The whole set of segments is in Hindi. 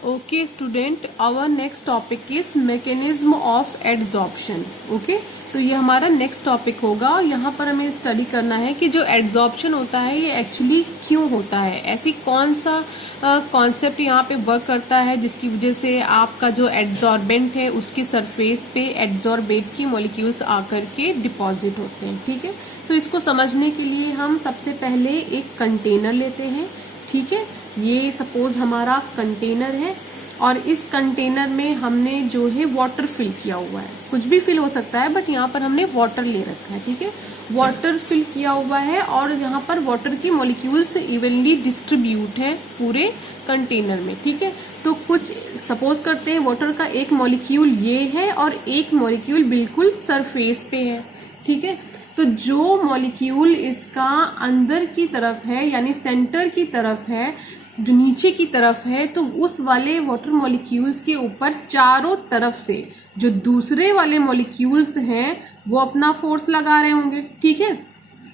Okay student, our next topic is mechanism of adsorption. Okay, तो ये हमारा नेक्स्ट टॉपिक होगा और यहाँ पर हमें स्टडी करना है कि जो एड्सॉर्प्शन होता है ये एक्चुअली क्यों होता है, ऐसी कौन सा कॉन्सेप्ट यहाँ पे वर्क करता है जिसकी वजह से आपका जो एड्सॉर्बेंट है उसकी सरफेस पे एड्सॉर्बेट की मॉलिक्यूल्स आकर के डिपॉजिट होते हैं। ठीक है, तो इसको समझने के लिए हम सबसे पहले एक कंटेनर लेते हैं। ठीक है, ये सपोज हमारा कंटेनर है और इस कंटेनर में हमने जो है वाटर फिल किया हुआ है, कुछ भी फिल हो सकता है बट यहाँ पर हमने वाटर ले रखा है। ठीक है, वाटर फिल किया हुआ है और यहाँ पर वाटर की मॉलिक्यूल्स इवनली डिस्ट्रीब्यूट है पूरे कंटेनर में। ठीक है, तो कुछ सपोज करते हैं वाटर का एक मॉलिक्यूल ये है और एक मॉलिक्यूल बिल्कुल सरफेस पे है। ठीक है, तो जो मॉलिक्यूल इसका अंदर की तरफ है यानी सेंटर की तरफ है, जो नीचे की तरफ है, तो उस वाले वाटर मॉलिक्यूल्स के ऊपर चारों तरफ से जो दूसरे वाले मॉलिक्यूल्स हैं वो अपना फोर्स लगा रहे होंगे। ठीक है,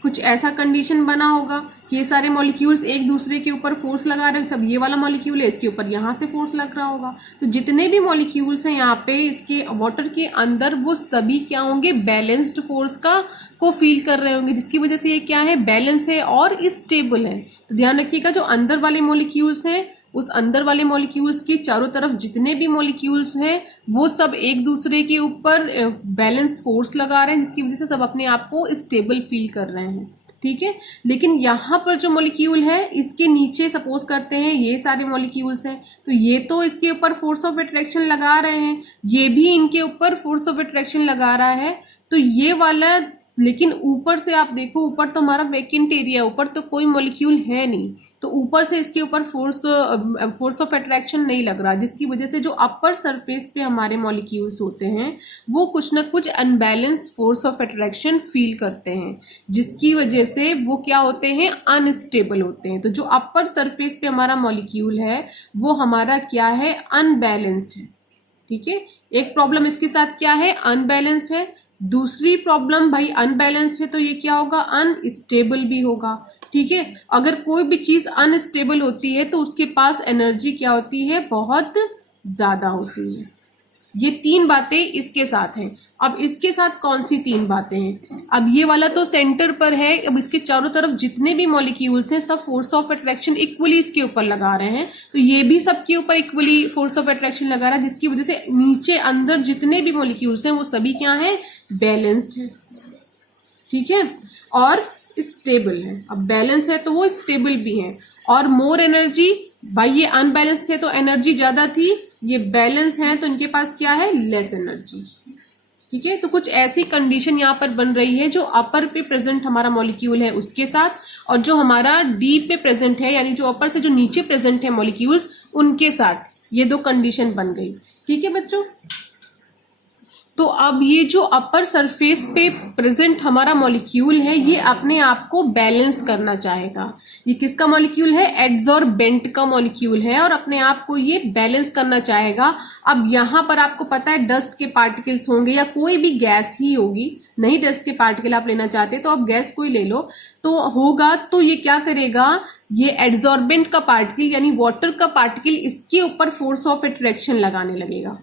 कुछ ऐसा कंडीशन बना होगा, ये सारे मॉलिक्यूल्स एक दूसरे के ऊपर फोर्स लगा रहे हैं। सब ये वाला मॉलिक्यूल है, इसके ऊपर यहाँ से फोर्स लग रहा होगा। तो जितने भी मॉलिक्यूल्स हैं यहाँ पे इसके वाटर के अंदर, वो सभी क्या होंगे, बैलेंस्ड फोर्स को फील कर रहे होंगे, जिसकी वजह से ये क्या है, बैलेंस है और स्टेबल है। तो ध्यान रखिएगा, जो अंदर वाले मॉलिक्यूल्स हैं उस अंदर वाले मॉलिक्यूल्स की चारों तरफ जितने भी मॉलिक्यूल्स हैं वो सब एक दूसरे के ऊपर बैलेंस फोर्स लगा रहे हैं, जिसकी वजह से सब अपने आप को स्टेबल फील कर रहे हैं। ठीक है, लेकिन यहाँ पर जो मॉलिक्यूल है इसके नीचे सपोज करते हैं ये सारे मॉलिक्यूल्स हैं, तो ये तो इसके ऊपर फोर्स ऑफ अट्रैक्शन लगा रहे हैं, ये भी इनके ऊपर फोर्स ऑफ अट्रैक्शन लगा रहा है। तो ये वाला, लेकिन ऊपर से आप देखो, ऊपर तो हमारा वैकेंट एरिया, ऊपर तो कोई मॉलिक्यूल है नहीं, तो ऊपर से इसके ऊपर फोर्स ऑफ अट्रैक्शन नहीं लग रहा, जिसकी वजह से जो अपर सरफेस पे हमारे मॉलिक्यूल्स होते हैं वो कुछ ना कुछ unbalance force of attraction feel करते हैं, जिसकी वजह से वो क्या होते हैं, अनस्टेबल होते हैं। तो जो अपर सरफेस पे हमारा मॉलिक्यूल है वो हमारा क्या है, अनबैलेंस्ड है। ठीक है, एक प्रॉब्लम इसके साथ क्या है, अनबैलेंस्ड है। दूसरी प्रॉब्लम, भाई अनबैलेंस्ड है तो ये क्या होगा, अनस्टेबल भी होगा। ठीक है, अगर कोई भी चीज अनस्टेबल होती है तो उसके पास एनर्जी क्या होती है, बहुत ज्यादा होती है। ये तीन बातें इसके साथ हैं। अब इसके साथ कौन सी तीन बातें हैं, अब ये वाला तो सेंटर पर है, अब इसके चारों तरफ जितने भी मॉलिक्यूल्स हैं सब फोर्स ऑफ अट्रैक्शन इक्वली इसके ऊपर लगा रहे हैं, तो ये भी सबके ऊपर इक्वली फोर्स ऑफ अट्रैक्शन लगा रहा है, जिसकी वजह से नीचे अंदर जितने भी मॉलिक्यूल्स हैं वो सभी क्या है, बैलेंस्ड है। ठीक है, और स्टेबल है। अब बैलेंस है तो वो स्टेबल भी है। और मोर एनर्जी, भाई ये अनबैलेंस थे तो एनर्जी ज्यादा थी, ये बैलेंस है तो इनके पास क्या है, लेस एनर्जी। ठीक है, तो कुछ ऐसी कंडीशन यहाँ पर बन रही है जो अपर पे प्रेजेंट हमारा मॉलिक्यूल है उसके साथ, और जो हमारा डी पे प्रेजेंट है यानी जो अपर से जो नीचे प्रेजेंट है मॉलिक्यूल्स उनके साथ, ये दो कंडीशन बन गई। ठीक है बच्चों, तो अब ये जो अपर सरफेस पे प्रेजेंट हमारा मॉलिक्यूल है ये अपने आप को बैलेंस करना चाहेगा। ये किसका मॉलिक्यूल है, एड्सॉर्बेंट का मॉलिक्यूल है, और अपने आप को ये बैलेंस करना चाहेगा। अब यहाँ पर आपको पता है डस्ट के पार्टिकल्स होंगे या कोई भी गैस ही होगी, नहीं डस्ट के पार्टिकल आप लेना चाहते तो आप गैस कोई ले लो, तो होगा तो ये क्या करेगा, ये एड्सॉर्बेंट का पार्टिकल यानी वाटर का पार्टिकल इसके ऊपर फोर्स ऑफ अट्रैक्शन लगाने लगेगा।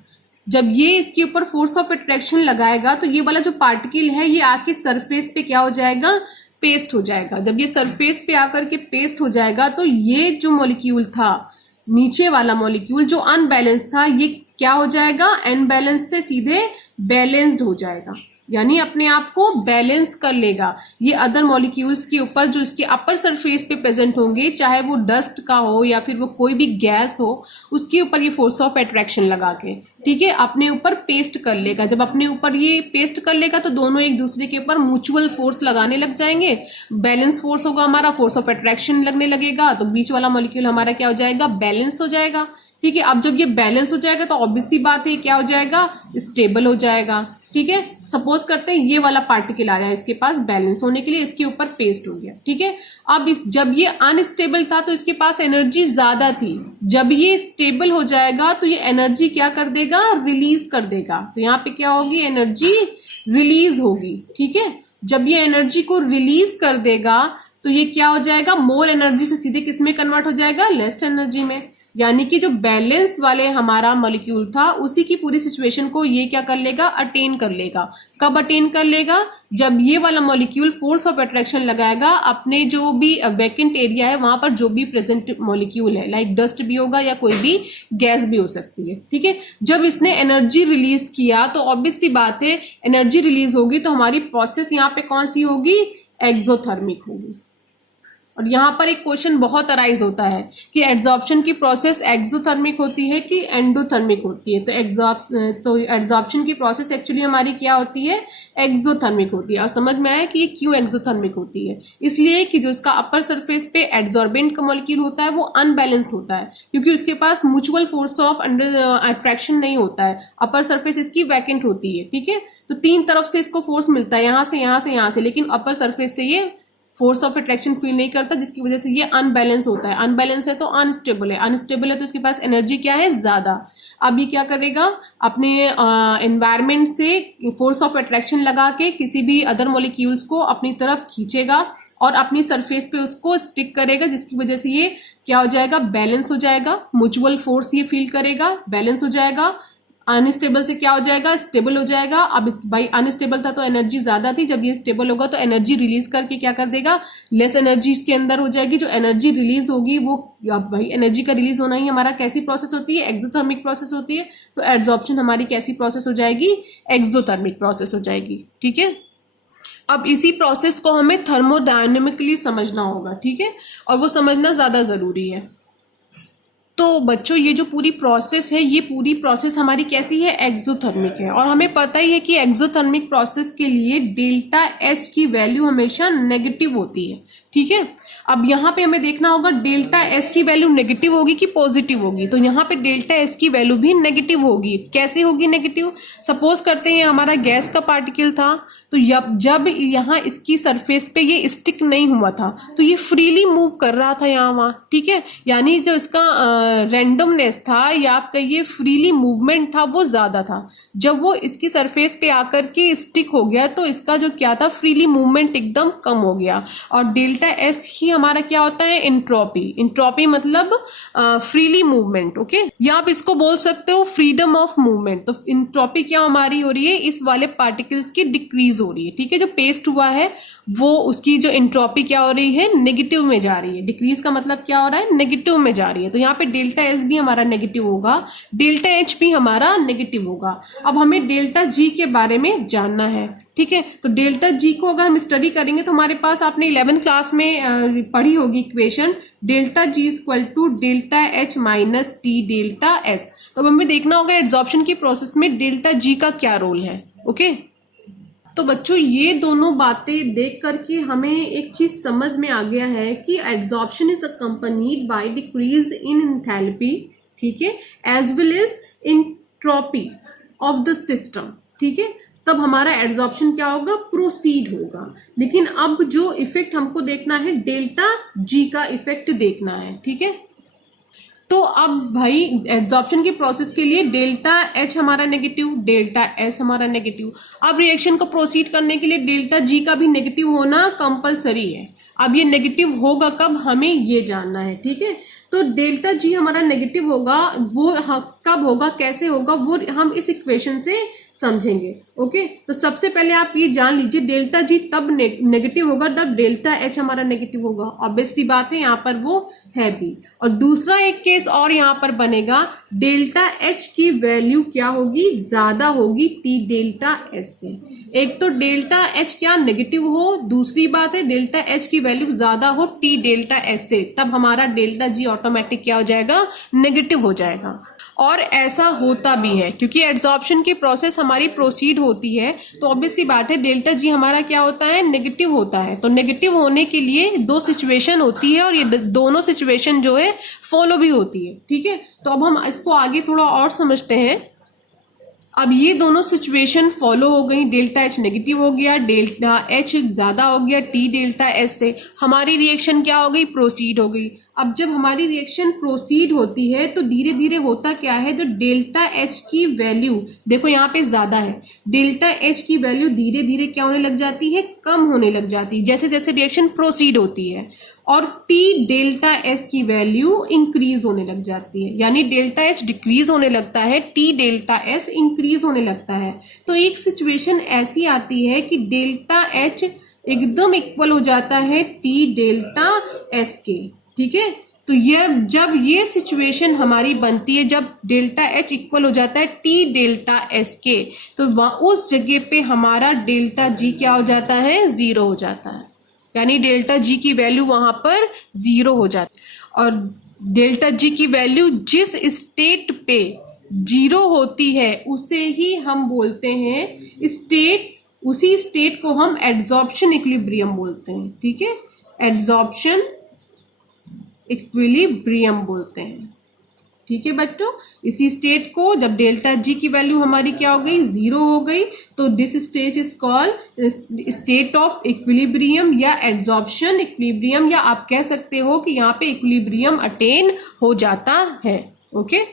जब ये इसके ऊपर फोर्स ऑफ अट्रैक्शन लगाएगा तो ये वाला जो पार्टिकल है ये आके सरफेस पे क्या हो जाएगा, पेस्ट हो जाएगा। जब ये सरफेस पे आकर के पेस्ट हो जाएगा तो ये जो मॉलिक्यूल था, नीचे वाला मॉलिक्यूल जो अनबैलेंस था, ये क्या हो जाएगा, अनबैलेंस से सीधे बैलेंस्ड हो जाएगा, यानी अपने आप को बैलेंस कर लेगा। ये अदर मॉलिक्यूल्स के ऊपर जो इसके अपर सरफेस पे प्रेजेंट होंगे, चाहे वो डस्ट का हो या फिर वो कोई भी गैस हो, उसके ऊपर ये फोर्स ऑफ अट्रैक्शन लगा के, ठीक है, अपने ऊपर पेस्ट कर लेगा। जब अपने ऊपर ये पेस्ट कर लेगा तो दोनों एक दूसरे के ऊपर म्यूचुअल फोर्स लगाने लग जाएंगे, बैलेंस फोर्स होगा हमारा, फोर्स ऑफ अट्रैक्शन लगने लगेगा, तो बीच वाला मॉलिक्यूल हमारा क्या हो जाएगा, बैलेंस हो जाएगा। ठीक है, अब जब ये बैलेंस हो जाएगा तो ऑब्वियसली बात है क्या हो जाएगा, स्टेबल हो जाएगा। ठीक है, सपोज करते हैं ये वाला पार्टिकल आया इसके पास बैलेंस होने के लिए, इसके ऊपर पेस्ट हो गया। ठीक है, अब जब ये अनस्टेबल था तो इसके पास एनर्जी ज्यादा थी, जब ये स्टेबल हो जाएगा तो ये एनर्जी क्या कर देगा, रिलीज कर देगा। तो यहाँ पे क्या होगी, एनर्जी रिलीज होगी। ठीक है, जब ये एनर्जी को रिलीज कर देगा तो ये क्या हो जाएगा, मोर एनर्जी से सीधे किस में कन्वर्ट हो जाएगा, लेस एनर्जी में। यानी कि जो बैलेंस वाले हमारा मॉलिक्यूल था उसी की पूरी सिचुएशन को ये क्या कर लेगा, अटेन कर लेगा। कब अटेन कर लेगा, जब ये वाला मॉलिक्यूल फोर्स ऑफ अट्रैक्शन लगाएगा अपने जो भी वैकेंट एरिया है वहां पर जो भी प्रेजेंट मॉलिक्यूल है, लाइक डस्ट भी होगा या कोई भी गैस भी हो सकती है, ठीक है। जब इसने एनर्जी रिलीज किया तो ऑब्वियस सी बात है एनर्जी रिलीज होगी तो हमारी प्रोसेस यहाँ पे कौन सी होगी, एक्सोथर्मिक होगी। और यहाँ पर एक क्वेश्चन बहुत अराइज होता है कि एड्सॉर्प्शन की प्रोसेस एक्सोथर्मिक होती है कि एंडोथर्मिक होती है। तो एड्सॉर्प्शन की प्रोसेस एक्चुअली हमारी क्या होती है, एक्सोथर्मिक होती है। और समझ में आया कि ये क्यों एक्सोथर्मिक होती है, इसलिए कि जो इसका अपर सरफेस पे एड्सॉर्बेंट का मॉलिक्यूल होता है वो अनबैलेंस्ड होता है, क्योंकि उसके पास म्यूचुअल फोर्स ऑफ अट्रैक्शन नहीं होता है। अपर सरफेस इसकी वैकेंट होती है, ठीक है। तो तीन तरफ से इसको फोर्स मिलता है, यहाँ से यहाँ से यहाँ से, लेकिन अपर सरफेस से ये फोर्स ऑफ अट्रैक्शन फील नहीं करता, जिसकी वजह से ये अनबैलेंस होता है। अनबैलेंस है तो अनस्टेबल है, अनस्टेबल है तो इसके पास एनर्जी क्या है, ज्यादा। अब ये क्या करेगा, अपने एनवायरमेंट से फोर्स ऑफ अट्रैक्शन लगा के किसी भी अदर मॉलिक्यूल्स को अपनी तरफ खींचेगा और अपनी सरफेस पे उसको स्टिक करेगा, जिसकी वजह से ये क्या हो जाएगा, बैलेंस हो जाएगा। म्यूचुअल फोर्स ये फील करेगा, बैलेंस हो जाएगा। अनस्टेबल से क्या हो जाएगा, स्टेबल हो जाएगा। अब इस भाई अनस्टेबल था तो एनर्जी ज्यादा थी, जब ये स्टेबल होगा तो एनर्जी रिलीज करके क्या कर देगा, लेस एनर्जी इसके अंदर हो जाएगी। जो एनर्जी रिलीज होगी वो, अब भाई एनर्जी का रिलीज होना ही हमारा कैसी प्रोसेस होती है, एक्सोथर्मिक प्रोसेस होती है। तो एड्सॉर्प्शन हमारी कैसी प्रोसेस हो जाएगी, एक्सोथर्मिक प्रोसेस हो जाएगी, ठीक है। अब इसी प्रोसेस को हमें थर्मोडायनेमिकली समझना होगा, ठीक है, और वो समझना ज्यादा जरूरी है। तो बच्चों ये जो पूरी प्रोसेस है, ये पूरी प्रोसेस हमारी कैसी है, एक्सोथर्मिक है। और हमें पता ही है कि एक्सोथर्मिक प्रोसेस के लिए डेल्टा एच की वैल्यू हमेशा नेगेटिव होती है, ठीक है। अब यहाँ पे हमें देखना होगा डेल्टा एस की वैल्यू नेगेटिव होगी कि पॉजिटिव होगी। तो यहाँ पे डेल्टा एस की वैल्यू भी नेगेटिव होगी। कैसे होगी नेगेटिव, सपोज करते हैं हमारा गैस का पार्टिकल था, तो जब यहाँ इसकी सरफेस पे ये स्टिक नहीं हुआ था तो ये फ्रीली मूव कर रहा था यहाँ वहां, ठीक है। यानी जो इसका रैंडमनेस था या आप कहिए फ्रीली मूवमेंट था वो ज्यादा था। जब वो इसकी सरफेस पे आकर के स्टिक हो गया तो इसका जो क्या था, फ्रीली मूवमेंट एकदम कम हो गया। और डेल्टा एस ही हमारा क्या होता है, एंट्रोपी। एंट्रोपी मतलब फ्रीली मूवमेंट, ओके, या आप इसको बोल सकते हो फ्रीडम ऑफ मूवमेंट। तो एंट्रोपी क्या हमारी हो रही है, इस वाले पार्टिकल्स की डिक्रीज हो रही है, ठीक है। जो पेस्ट हुआ है वो उसकी जो एंट्रोपी क्या हो रही है, नेगेटिव में जा रही है। डिक्रीज का मतलब क्या हो रहा है, नेगेटिव में जा रही है। तो यहाँ पे डेल्टा एस भी हमारा नेगेटिव होगा, डेल्टा एच भी हमारा नेगेटिव होगा। अब हमें डेल्टा जी के बारे में जानना है, ठीक है। तो डेल्टा जी को अगर हम स्टडी करेंगे तो हमारे पास आपने 11th क्लास में पढ़ी होगी equation, delta G equal to delta H minus T delta S. तो अब हमें देखना होगा एड्सॉर्प्शन की प्रोसेस में डेल्टा जी का क्या रोल है, ओके। तो बच्चों ये दोनों बातें देख करके हमें एक चीज समझ में आ गया है कि adsorption is accompanied by decrease in enthalpy, ठीक है, as well as entropy of the system, ठीक है। तब हमारा एड्सॉर्प्शन क्या होगा, प्रोसीड होगा। लेकिन अब जो इफेक्ट हमको देखना है, डेल्टा जी का इफेक्ट देखना है, ठीक है। तो अब भाई एड्सॉर्प्शन की प्रोसेस के लिए डेल्टा एच हमारा नेगेटिव, डेल्टा एस हमारा नेगेटिव। अब रिएक्शन को प्रोसीड करने के लिए डेल्टा जी का भी नेगेटिव होना कंपलसरी है। अब ये नेगेटिव होगा कब, हमें ये जानना है, ठीक है। तो डेल्टा जी हमारा नेगेटिव होगा, वो कब होगा, कैसे होगा, वो हम इस इक्वेशन से समझेंगे, ओके। तो सबसे पहले आप ये जान लीजिए डेल्टा जी तब नेगेटिव होगा जब डेल्टा एच हमारा नेगेटिव होगा। ऑब्वियस सी बात है, यहाँ पर वो है भी। और दूसरा एक केस और यहाँ पर बनेगा, डेल्टा एच की वैल्यू क्या होगी, ज्यादा होगी टी डेल्टा एस से। एक तो डेल्टा एच क्या नेगेटिव हो, दूसरी बात है डेल्टा एच की वैल्यू ज्यादा हो टी डेल्टा एस से, तब हमारा डेल्टा जी ऑटोमेटिक क्या हो जाएगा, नेगेटिव हो जाएगा। और ऐसा होता भी है क्योंकि एड्सॉर्प्शन की प्रोसेस हमारी प्रोसीड होती है, तो ऑब्वियस सी बात है डेल्टा जी हमारा क्या होता है, नेगेटिव होता है। तो नेगेटिव होने के लिए दो सिचुएशन होती है और ये दोनों सिचुएशन जो है फॉलो भी होती है, ठीक है। तो अब हम इसको आगे थोड़ा और समझते हैं। अब ये दोनों सिचुएशन फॉलो हो गई, डेल्टा एच नेगेटिव हो गया, डेल्टा एच ज्यादा हो गया टी डेल्टा एस से, हमारी रिएक्शन क्या हो गई, प्रोसीड हो गई। अब जब हमारी रिएक्शन प्रोसीड होती है तो धीरे धीरे होता क्या है, जो डेल्टा एच की वैल्यू देखो यहाँ पे ज्यादा है, डेल्टा एच की वैल्यू धीरे धीरे क्या होने लग जाती है, कम होने लग जाती है जैसे जैसे रिएक्शन प्रोसीड होती है, और टी डेल्टा एस की वैल्यू इंक्रीज होने लग जाती है, यानी डेल्टा एच डिक्रीज होने लगता है, टी डेल्टा एस इंक्रीज होने लगता है। तो एक सिचुएशन ऐसी आती है कि डेल्टा एच एकदम इक्वल हो जाता है टी डेल्टा एस के, ठीक है। तो ये जब ये सिचुएशन हमारी बनती है, जब डेल्टा एच इक्वल हो जाता है टी डेल्टा एस के, तो उस जगह पे हमारा डेल्टा जी क्या हो जाता है, जीरो हो जाता है, यानी डेल्टा जी की वैल्यू वहां पर जीरो हो जाती है। और डेल्टा जी की वैल्यू जिस स्टेट पे जीरो होती है उसे ही हम बोलते हैं स्टेट, उसी स्टेट को हम एड्सॉर्प्शन इक्विलिब्रियम बोलते हैं, ठीक है, एड्सॉर्प्शन इक्विलिब्रियम बोलते हैं, ठीक है बच्चों। इसी स्टेट को जब डेल्टा जी की वैल्यू हमारी क्या हो गई, जीरो हो गई, तो this state is called state of equilibrium या एड्सॉर्प्शन इक्विलिब्रियम, या आप कह सकते हो कि यहाँ पे इक्विलिब्रियम अटेन हो जाता है, ओके।